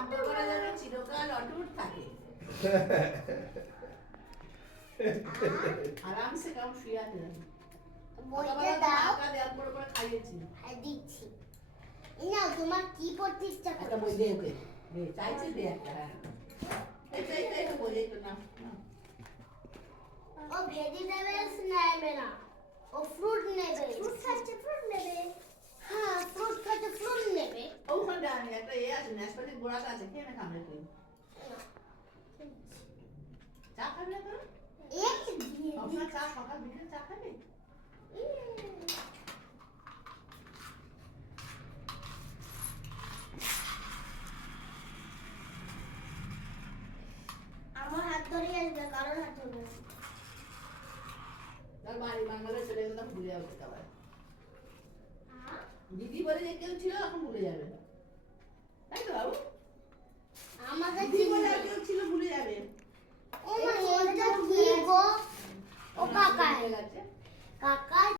সম্পর্ক যেন চিরকাল অটুট থাকে। আরামসে কেমন শুয়ে আছে। বইটা দাও। দেওয়ার পর খাইয়েছি। হ্যাঁ দিচ্ছি। না তোমার কি পড়তে ইচ্ছা একটা করে? বই দে ওকে। দে চাইছে দে একটা। হ্যাঁ। এই তো বই তো না। ও ভেজিটেবলস নেবে না, ও ফ্রুট নেবে। ফ্রুট খাচ্ছে, ফ্রুট নেবে। হ্যাঁ ফ্রুট খাচ্ছে, ফ্রুট নেবে। ওখানে আমি একটা আছে নাশপাতির গোড়াটা আছে, খেয়ে না খাবে তুই। চা খাবি না তোর? এক দিয়ে সবসময় চা সকাল বিকেল চা খাবি? আমার হাত ধরে আসবে, কারোর হাত ধরবে না। তার বাড়ি বাংলাদেশ চলে গেলে ভুলে যাবে আবার। দিদি বলে যে কেউ ছিল, এখন ভুলে যাবে। তাই তো বাবু? আমাকে দিদি বলে আর কেউ ছিল, ভুলে যাবে। ও মা এটা কি গো? ও কাকা, হয়ে গেছে। কাকা